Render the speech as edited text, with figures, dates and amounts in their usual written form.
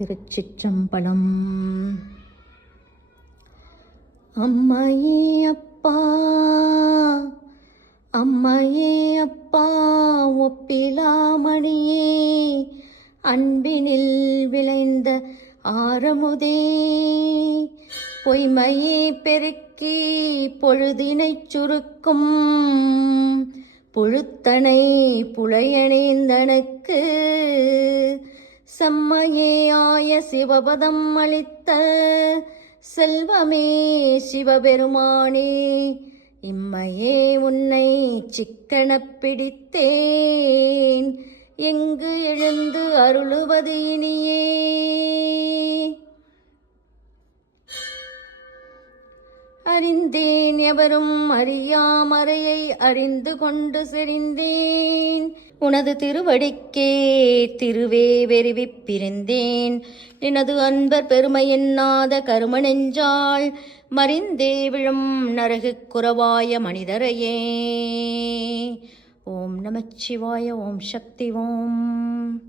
திருச்சிற்றம்பலம். அம்மையே அப்பா, அம்மையே அப்பா, ஒப்பிலாமணியே, அன்பினில் விளைந்த ஆரமுதே, பொய்மையே பெருக்கி பொழுதினைச் சுருக்கும் புழுத்தனை புலையணிந்தனக்கு, செம்மையே ஆய சிவபதம் அளித்த செல்வமே சிவபெருமானே, இம்மையே உன்னை சிக்கனப் பிடித்தேன், எங்கு எழுந்து அருளுவது இனியே. அறிந்தேன் எவரும் அறியாமறையை அறிந்து கொண்டு செறிந்தேன், உனது திருவடிக்கே திருவே வெறிவிப் பிரிந்தேன், நினது அன்பர் பெருமை எண்ணாத கரும நெஞ்சால் மறிந்தே விழும் நரகு குறவாய மனிதரையே. ஓம் நமச்சிவாய. ஓம் சக்தி. ஓம்